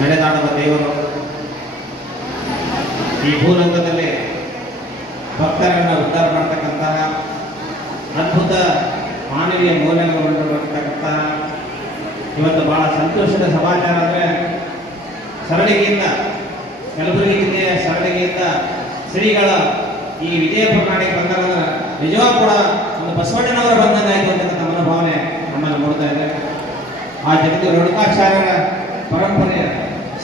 ನಡೆದಾಡುವ ದೇವರು ಈ ಭೂರಂಗದಲ್ಲಿ ಭಕ್ತರನ್ನು ಉದ್ಧಾರ ಮಾಡ್ತಕ್ಕಂತಹ ಅದ್ಭುತ ಮಾನವೀಯ ಮೌಲ್ಯಗಳನ್ನು ಬರ್ತಕ್ಕಂತಹ ಇವತ್ತು ಬಹಳ ಸಂತೋಷದ ಸಮಾಚಾರ ಅಂದರೆ ಸರಣಿಗೆಯಿಂದ, ಕಲಬುರಗಿ ಜಿಲ್ಲೆಯ ಸರಣಿಗೆಯಿಂದ ಶ್ರೀಗಳ ಈ ವಿಜಯಪುರ ನಾಡಿಗೆ ಬಂದಾಗ ನಿಜವಾಗ ಕೂಡ ಒಂದು ಬಸವಣ್ಣನವರ ಬಂದಂಗೆ ಆಯಿತು ಅಂತಕ್ಕಂಥ ಮನೋಭಾವನೆ ನಮ್ಮನ್ನು ನೋಡ್ತಾ ಇದೆ. ಆ ಜಗತ್ತು ರೇಣುಕಾಚಾರ್ಯರ ಪರಂಪರೆಯ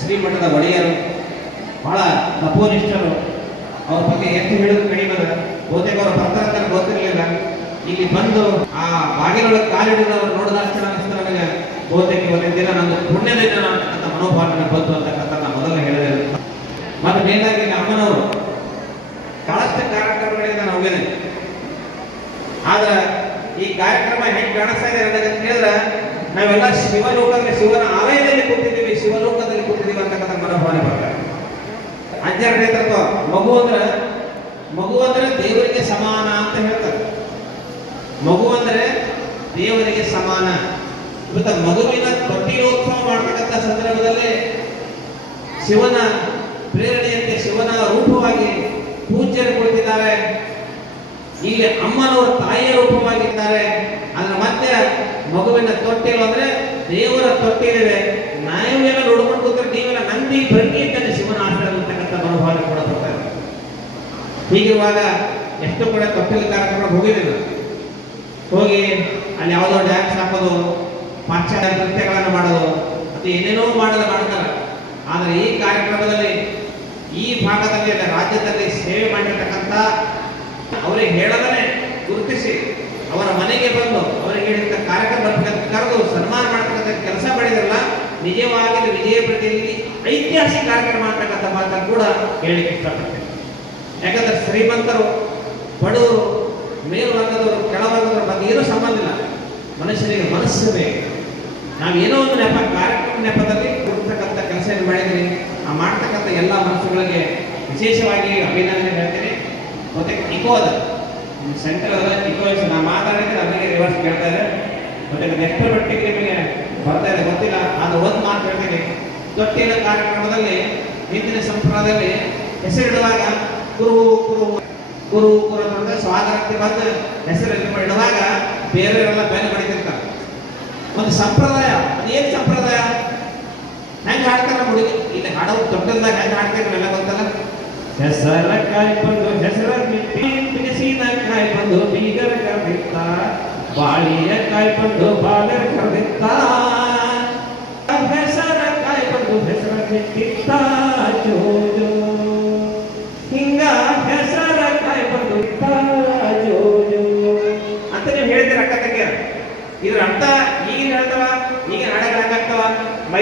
ಶ್ರೀಮಠದ ಒಡೆಯರು, ಬಹಳ ತಪೋನಿಷ್ಠರು. ಅವ್ರ ಬಗ್ಗೆ ಎತ್ತಿ ಹೇಳಿದ್ರು ಕಡಿಮೆ. ಬಹುತೇಕ ಅವರು ಬರ್ತಾರೆ ಅಂತ ಗೊತ್ತಿರಲಿಲ್ಲ. ಇಲ್ಲಿ ಬಂದು ಆ ಬಾಗಿಲೊಳಗೆ ಕಾಲಿಡಿದವರು ತಕ್ಷಣ ಅನಿಸ್ತು ನನಗೆ. ಬಹುತೇಕ ಇವತ್ತಿನ ದಿನ ನಂದು ಪುಣ್ಯದ ದಿನ ಅಂತ ಮನೋಭಾವ ನನಗೆ ಬಂತು ಅಂತಕ್ಕಂಥ ನಾನು ಮೊದಲು ಹೇಳಿದೆ. ಮತ್ತು ಮೇಲಾಗಿ ಅಮ್ಮನವರು. ಬಹಳಷ್ಟು ಕಾರ್ಯಕ್ರಮಗಳಿಂದ ನಾವು ಹೋಗಿದ್ದೇನೆ ಆದ್ರೆ ಈ ಕಾರ್ಯಕ್ರಮ ಹೆಂಗೆ ಕಾಣಿಸ್ತಾ ಇದೆ ಅಂತ ಹೇಳಿದ್ರೆ ನಾವೆಲ್ಲ ಶಿವಲೋಕದಲ್ಲಿ ಶಿವನ ಆಲಯದಲ್ಲಿ ಕೂತಿದ್ದೀವಿ. ಶಿವಲೋಕದಲ್ಲಿ ಕೂತಿದ್ದೀವಿ ಅಂತಕ್ಕಂಥ ಮನೋಭಾವನೆ ಬರ್ತಾರೆ ಅಜ್ಜರ ನೇತೃತ್ವ ಮಗು ಅಂದ್ರೆ ಮಗು ಅಂದ್ರೆ ದೇವರಿಗೆ ಸಮಾನ ಅಂತ ಹೇಳ್ತಾರೆ. ಮಗು ಅಂದ್ರೆ ದೇವರಿಗೆ ಸಮಾನ. ಇವತ್ತು ಮಗುವಿನ ತೊಟ್ಟಿಲೋತ್ಸವ ಮಾಡ್ತಕ್ಕಂಥ ಸಂದರ್ಭದಲ್ಲಿ ಶಿವನ ಪ್ರೇರಣೆಯಂತೆ, ಶಿವನ ರೂಪವಾಗಿ ಪೂಜ್ಯರು ಕುಳಿತಿದ್ದಾರೆ. ಇಲ್ಲಿ ಅಮ್ಮನವರು ತಾಯಿಯ ರೂಪವಾಗಿದ್ದಾರೆ. ಅದರ ಮತ್ತೆ ಮಗುವಿನ ತೊಟ್ಟಿಲು ಅಂದ್ರೆ ದೇವರ ತೊಟ್ಟಿಲಿದೆ. ನಾವೆಲ್ಲ ನೋಡ್ಕೊಂಡು ಕೂತ್ರೆ ನೀವೆಲ್ಲ ನಂದಿ ಬನ್ನಿ ಅಂತಾನೆ ಶಿವನ ಆಶ್ರಯ ಅಂತಕ್ಕಂಥ ಮನೋಭಾವನೆ ಕೂಡ ಬರ್ತಾ ಇದೆ ಹೀಗಿರುವಾಗ ಎಷ್ಟು ಕೂಡ ತೊಟ್ಟಿಲು ಕಾರ್ಯಕ್ರಮ ಹೋಗಿರಲಿಲ್ಲ ಹೋಗಿ ಅಲ್ಲಿ ಯಾವುದೋ ಡ್ಯಾನ್ಸ್ ಹಾಕೋದು, ಪಾಶ್ಚಾತ್ಯ ನೃತ್ಯಗಳನ್ನು ಮಾಡೋದು, ಮತ್ತು ಏನೇನೋ ಮಾಡೋದು ಮಾಡ್ತಾರೆ ಆದರೆ ಈ ಕಾರ್ಯಕ್ರಮದಲ್ಲಿ ಈ ಭಾಗದಲ್ಲಿ ರಾಜ್ಯದಲ್ಲಿ ಸೇವೆ ಮಾಡಿರ್ತಕ್ಕಂಥ ಅವರಿಗೆ ಹೇಳದನೆ ಗುರುತಿಸಿ, ಅವರ ಮನೆಗೆ ಬಂದು ಅವರಿಗೆ ಹೇಳಿದ ಕಾರ್ಯಕ್ರಮ ಕರೆದು ಸನ್ಮಾನ ಮಾಡ್ತಕ್ಕಂಥ ಕೆಲಸ ಮಾಡಿದ್ರಲ್ಲ ನಿಜವಾಗಿ ವಿಜಯ ವಿಜಯಪುರದಲ್ಲಿ ಐತಿಹಾಸಿಕ ಕಾರ್ಯಕ್ರಮ ಅಂತಕ್ಕಂಥ ಮಾತನ್ನು ಕೂಡ ಹೇಳಲಿಕ್ಕೆ ಇಷ್ಟಪಡ್ತೇನೆ. ಯಾಕಂದ್ರೆ ಶ್ರೀಮಂತರು, ಬಡವರು ಮೇಲ್ವರ್ಗದವರು ಕೆಳವರ್ಗದವ್ರ ಬಗ್ಗೆ ಏನೂ ಸಂಬಂಧ ಇಲ್ಲ. ಮನುಷ್ಯನಿಗೆ ಮನಸ್ಸು ಬೇಕು. ನಾವೇನೋ ಒಂದು ನೆಪ, ಕಾರ್ಯಕ್ರಮ ನೆಪದಲ್ಲಿ ಕೊಡ್ತಕ್ಕಂಥ ಕೆಲಸ ಏನು ಮಾಡಿದ್ರಿ ಆ ಮಾಡ್ತಕ್ಕಂಥ ಎಲ್ಲ ಮನಸ್ಸುಗಳಿಗೆ ವಿಶೇಷವಾಗಿ ಅಭಿನಂದನೆ ಹೇಳ್ತೀನಿ. ಮತ್ತೆ ಇಕೋ ಅದ. ಸೆಂಟರ್ ಅದ ಇಕೋ ನಾನು ಮಾತಾಡಿದ್ರೆ ನನಗೆ ರಿವರ್ಸ್ ಕೇಳ್ತಾ ಇದೆ ಮತ್ತೆ ನೆಕ್ಸ್ಟ್ ಮಟ್ಟಿಗೆ ನಿಮಗೆ ಬರ್ತಾ ಇದೆ ಗೊತ್ತಿಲ್ಲ. ಅದು ಒಂದು ಮಾತು ಹೇಳ್ತೀನಿ. ತೊಟ್ಟಿನ ಕಾರ್ಯಕ್ರಮದಲ್ಲಿ, ಹಿಂದಿನ ಸಂಪ್ರದಾಯದಲ್ಲಿ ಹೆಸರಿಡುವಾಗ ಕುರು ಗುರು ಕುರು ಗುರು ಅಂದ್ರೆ ಸ್ವಾಗತ ಬಂದು ಹೆಸರು ಇಡುವಾಗ ಬೇರೆಯವರೆಲ್ಲ ಬೆಲೆ ಬಡಿತಿರ್ತಾರೆ ಒಂದು ಸಂಪ್ರದಾಯ ಅದೇನು ಸಂಪ್ರದಾಯ. ಹೆಂಗೆ ಹಾಡ್ತಾರ ಹುಡುಗಿ? ಇಲ್ಲಿ ಹಾಡೋದು ದೊಡ್ಡದಾಗ ಹೆಂಗೆ ಹಾಡ್ತಾರೆ ಎಲ್ಲ ಗೊತ್ತಲ್ಲ? ಹೆಸರ ಕಾಯಿ ಬಂದು, ಹೆಸರ ಬಿಡಿಸಿದ ಕಾಯಿ ಬಂದು, ಬೀಗರ ಕರೆದಿತ್ತ. ಬಾಳಿಯ ಕಾಯಿ ಬಂದು ಬಾಲರ ಕರೆದಿತ್ತ.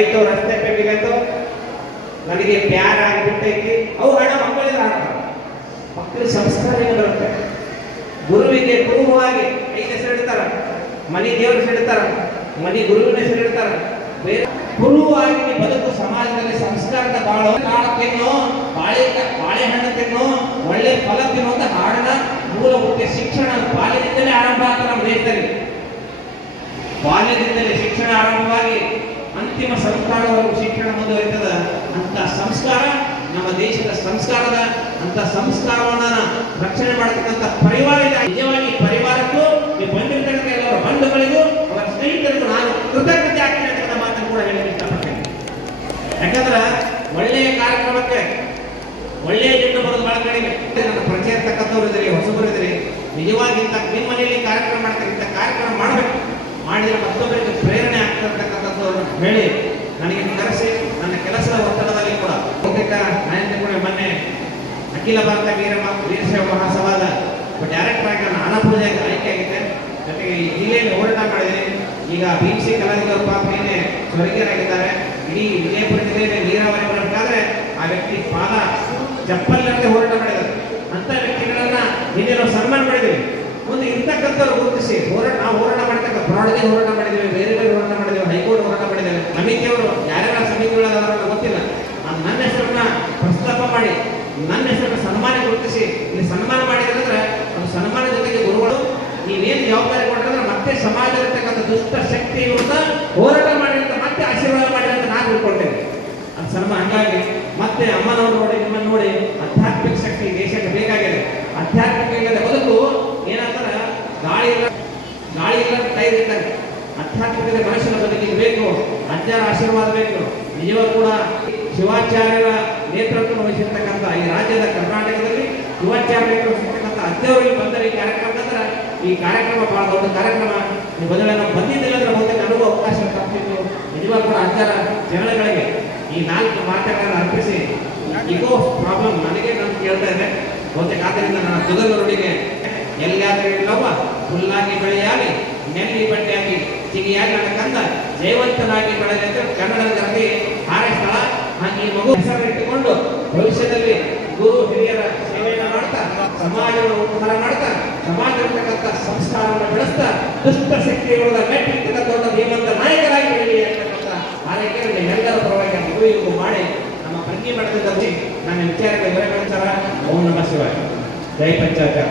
ಮೈತೋ ರಸ್ತೆ ಬೇಕಿತ್ತು ನನಗೆ ಪ್ಯಾರ ಆಗಿಬಿಟ್ಟೈತಿ ಅವು ಹಣ ಮಕ್ಕಳಿಗೆ ಹಾಕ ಮಕ್ಕಳ ಸಂಸ್ಕಾರ ಗುರುವಿಗೆ ಗುರುವಾಗಿ ಐದು ಹೆಸರು ಇಡ್ತಾರ. ಮನಿ ದೇವ್ರ ಹೆಸರು ಇಡ್ತಾರ. ಮನಿ ಗುರುವಿನ ಹೆಸರು ಇಡ್ತಾರ. ಬೇರೆ ಬದುಕು ಸಮಾಜದಲ್ಲಿ ಸಂಸ್ಕಾರದ ಬಾಳ. ಕಾಳ ತಿನ್ನು, ಬಾಳೆ ಬಾಳೆಹಣ್ಣು ತಿನ್ನು, ಒಳ್ಳೆ ಫಲ ತಿನ್ನು ಅಂತ ಹಾಡನ ಮೂಲಭೂತ ಶಿಕ್ಷಣ ಬಾಲ್ಯದಿಂದಲೇ ಆರಂಭ ಆಗ್ತಾರೆ ನಮ್ಮ ಬಾಲ್ಯದಿಂದಲೇ ಶಿಕ್ಷಣ ಆರಂಭವಾಗಿ ಅಂತಿಮ ಸಂಸ್ಕಾರವರೆಗೂ ಶಿಕ್ಷಣ ಮುಂದುವರಿತದ ಅಂತ ಸಂಸ್ಕಾರ, ನಮ್ಮ ದೇಶದ ಸಂಸ್ಕಾರದ ಅಂತ ಸಂಸ್ಕಾರವನ್ನ ರಕ್ಷಣೆ ಮಾಡತಕ್ಕಂಥ ಪರಿವಾರ ಇದೆ. ನಿಜವಾಗಿ ಪರಿವಾರಕ್ಕೂ, ಈ ಬಂದಿರ್ತಕ್ಕಂಥ ಎಲ್ಲರ ಬಂಧುಗಳಿಗೂ, ಅವರ ಸ್ನೇಹಿತರಿಗೂ ನಾನು ಕೃತಜ್ಞತೆ ಆಗ್ತೀನಿ ಅಂತ ಮಾತನ್ನು ಕೂಡ ಹೇಳಲಿಕ್ಕೆ ಇಷ್ಟಪಡ್ತೇನೆ. ಯಾಕಂದ್ರೆ ಒಳ್ಳೆಯ ಕಾರ್ಯಕ್ರಮಕ್ಕೆ, ಒಳ್ಳೆಯ ಜನ ಬರೋದು ಬಹಳ ಕಡಿಮೆ. ನನ್ನ ಪರಿಚಯ ಇರ್ತಕ್ಕಂಥವ್ರು ಇದ್ರಿ, ಹೊಸಬರು ಇದ್ರಿ ನಿಜವಾಗಿ ಇಂಥ ನಿಮ್ಮ ಮನೆಯಲ್ಲಿ ಕಾರ್ಯಕ್ರಮ ಮಾಡ್ತಾರೆ ಇಂಥ ಕಾರ್ಯಕ್ರಮ ಮಾಡಬೇಕು. ಮಾಡಿದ್ರೆ ಮತ್ತೊಬ್ಬರಿಗೆ ಪ್ರೇರಣೆ ಆಗ್ತಿರ್ತಕ್ಕಂಥದ್ದು ಹೇಳಿ, ನನಗೆ ಕರೆಸಿ ನನ್ನ ಕೆಲಸದ ಒತ್ತಡದಲ್ಲಿ ಕೂಡ. ನಾಯಕ ಕೂಡ ಮೊನ್ನೆ ಅಖಿಲ ಭಾರತ ವೀರ ವೀರಶೈವ ಮಹಾಸಭಾದ ಡೈರೆಕ್ಟರ್ ಆಗಿ ನಾನು ಆನಪುರದಾಗ ಆಯ್ಕೆ ಆಗಿದೆ ಜೊತೆಗೆ ಜಿಲ್ಲೆಯಲ್ಲಿ ಹೋರಾಟ ಮಾಡಿದೆ ಈಗ ಬಿ ಸಿ ಕಲಾವಿದರು ಪಾಪ ಸ್ವರ್ಗೀಯರಾಗಿದ್ದಾರೆ. ಇಡೀ ವಿಜಯಪುರ ಜಿಲ್ಲೆಯಲ್ಲಿ ನೀರಾವರಿ ಮಾಡಬೇಕಾದ್ರೆ ಆ ವ್ಯಕ್ತಿ ಪಾದ ಚಪ್ಪಲಿನಂತೆ ಹೋರಾಟ ಮಾಡಿದ್ದಾರೆ. ಅಂಥ ವ್ಯಕ್ತಿಗಳನ್ನ ಹಿಂದೆ ನಾವು ಸನ್ಮಾನ ಮಾಡಿದ್ದೀವಿ. ಮುಂದೆ ಇರ್ತಕ್ಕಂಥವ್ರು ಗುರುತಿಸಿ ಹೋರಾಟ ನಾವು ಹೋರಾಟ ಮಾಡ್ತಕ್ಕ ಹೋರಾಟ ಮಾಡಿದ್ದೇವೆ, ಬೇರೆ ಬೇರೆ ಹೋರಾಟ ಮಾಡಿದ್ದೇವೆ, ಹೈಕೋರ್ಟ್ ಹೋರಾಟ ಮಾಡಿದ್ದೇವೆ. ಸಮಿತಿಯವರು, ಯಾರ್ಯಾರ ಸಮಿತಿಗಳಾದ ಗೊತ್ತಿಲ್ಲ. ನಾನ್ ನನ್ನ ಹೆಸರನ್ನ ಪ್ರಸ್ತಾಪ ಮಾಡಿ, ನನ್ನ ಹೆಸರನ್ನ ಸನ್ಮಾನ ಗುರುತಿಸಿ, ಇಲ್ಲಿ ಸನ್ಮಾನ ಮಾಡಿದ್ರೆ ಅದು ಸನ್ಮಾನ ಜೊತೆಗೆ ಗುರುಗಳು, ನೀವೇನು ಜವಾಬ್ದಾರಿ ಕೊಟ್ಟರೆ ಮತ್ತೆ ಸಮಾಜದಲ್ಲಿರ್ತಕ್ಕಂಥ ದುಷ್ಟ ಶಕ್ತಿ ವಿರುದ್ಧ ಹೋರಾಟ ಮಾಡಿದಂತ ಮತ್ತೆ ಆಶೀರ್ವಾದ ಮಾಡಿ ಅಂತ ನಾನು ಹೇಳ್ಕೊಂಡೆ ಅದು ಸನ್ಮಾನ ಹಂಗಾಗಿ ಮತ್ತೆ ಅಮ್ಮನವ್ರು ನೋಡಿ, ನಿಮ್ಮನ್ನು ನೋಡಿ ಆಧ್ಯಾತ್ಮಿಕ ಶಕ್ತಿ ದೇಶಕ್ಕೆ ಬೇಕಾಗಿದೆ. ಆಧ್ಯಾತ್ಮಿಕ ಇಲ್ಲದೆ ಬದುಕು ಏನಂತಾರ ಗಾಳಿ ಇಲ್ಲ ಇದ್ದಂಗೆ ಆಧ್ಯಾತ್ಮಿಕತೆ ಮನುಷ್ಯನ ಬದುಕಿಗೆ ಬೇಕು ಅಜ್ಜರ ಆಶೀರ್ವಾದ ಬೇಕು. ನಿಜವ ಕೂಡ ಶಿವಾಚಾರ್ಯರ ನೇತೃತ್ವ ವಹಿಸಿರ್ತಕ್ಕಂಥ ಈ ರಾಜ್ಯದ ಕರ್ನಾಟಕದಲ್ಲಿ ಶಿವಾಚಾರ್ಯ ನೇತೃತ್ವ ವಹಿಸಿರ್ತಕ್ಕಂಥ ಅಜ್ಜವರಿಗೆ ಬಂದರೆ ಈ ಕಾರ್ಯಕ್ರಮ ಅಂದ್ರೆ ಈ ಕಾರ್ಯಕ್ರಮ ಬಹಳ ದೊಡ್ಡ ಕಾರ್ಯಕ್ರಮ. ಈ ನಾವು ಬಂದಿದ್ದಿಲ್ಲ ಅಂದ್ರೆ ಬಹುತೇಕ ನನಗೂ ಅವಕಾಶ ತಪ್ಪಿತ್ತು ನಿಜವಾಗ ಕೂಡ ಅಜ್ಜರ ಜನಗಳಿಗೆ ಈ ನಾಲ್ಕು ಮಾತುಗಳನ್ನು ಅರ್ಪಿಸಿ. ಇಗೋ ಪ್ರಾಬ್ಲಮ್ ನನಗೆ ನಾನು ಕೇಳ್ತಾ ಇದೆ ಬಹುತೇಕ ಆದ್ದರಿಂದ ನನ್ನ ತುಗಲುರುಡಿಗೆ ಎಲ್ಲಾದರೂ ಇಲ್ಲವ? ಫುಲ್ಲಾಗಿ ಬೆಳೆಯಾಗಿ. ನೆಲ್ಲಿ ಬಟ್ಟೆಯಾಗಿ ಸಿಗಿಯಾಗಿ ನನ್ನ ಕಂದ ಜಯವಂತನಾಗಿ ಬೆಳೆದ ಕನ್ನಡದಲ್ಲಿ ಕನ್ನಡದ ಜನತೆ ಹಾರೈಸ್ತಾಳ ಹಾಗೆ ಈ ಮಗು ಹೆಸರು ಇಟ್ಟುಕೊಂಡು ಭವಿಷ್ಯದಲ್ಲಿ ಗುರು ಹಿರಿಯರ ಸೇವೆಯನ್ನು ಮಾಡ್ತಾ, ಸಮಾಜವನ್ನು ಉಪಹಾರ ಮಾಡ್ತಾ ಸಮಾಜ ಇರ್ತಕ್ಕಂಥ ಸಂಸ್ಕಾರವನ್ನು ಬೆಳೆಸ್ತಾ, ದುಷ್ಟ ಶಕ್ತಿಗಳ ಮೆಟ್ಟಿರ್ತಕ್ಕಂಥ ದೊಡ್ಡ ಧೀಮಂತ ನಾಯಕರಾಗಿ ಹೇಳಿ ಅಂತಕ್ಕಂಥ ಆರೈಕೆಯಲ್ಲಿ ಎಲ್ಲರ ಪರವಾಗಿ ಮಗುವಿಗೂ ಮಾಡಿ ನಮ್ಮ ಪ್ರಜ್ಞೆ ಮಠದಲ್ಲಿ ನನ್ನ ವಿಚಾರಗಳ ವಿವರಗಳ ಓಂ ನಮ ಜೈ ಪಂಚಾಚಾರ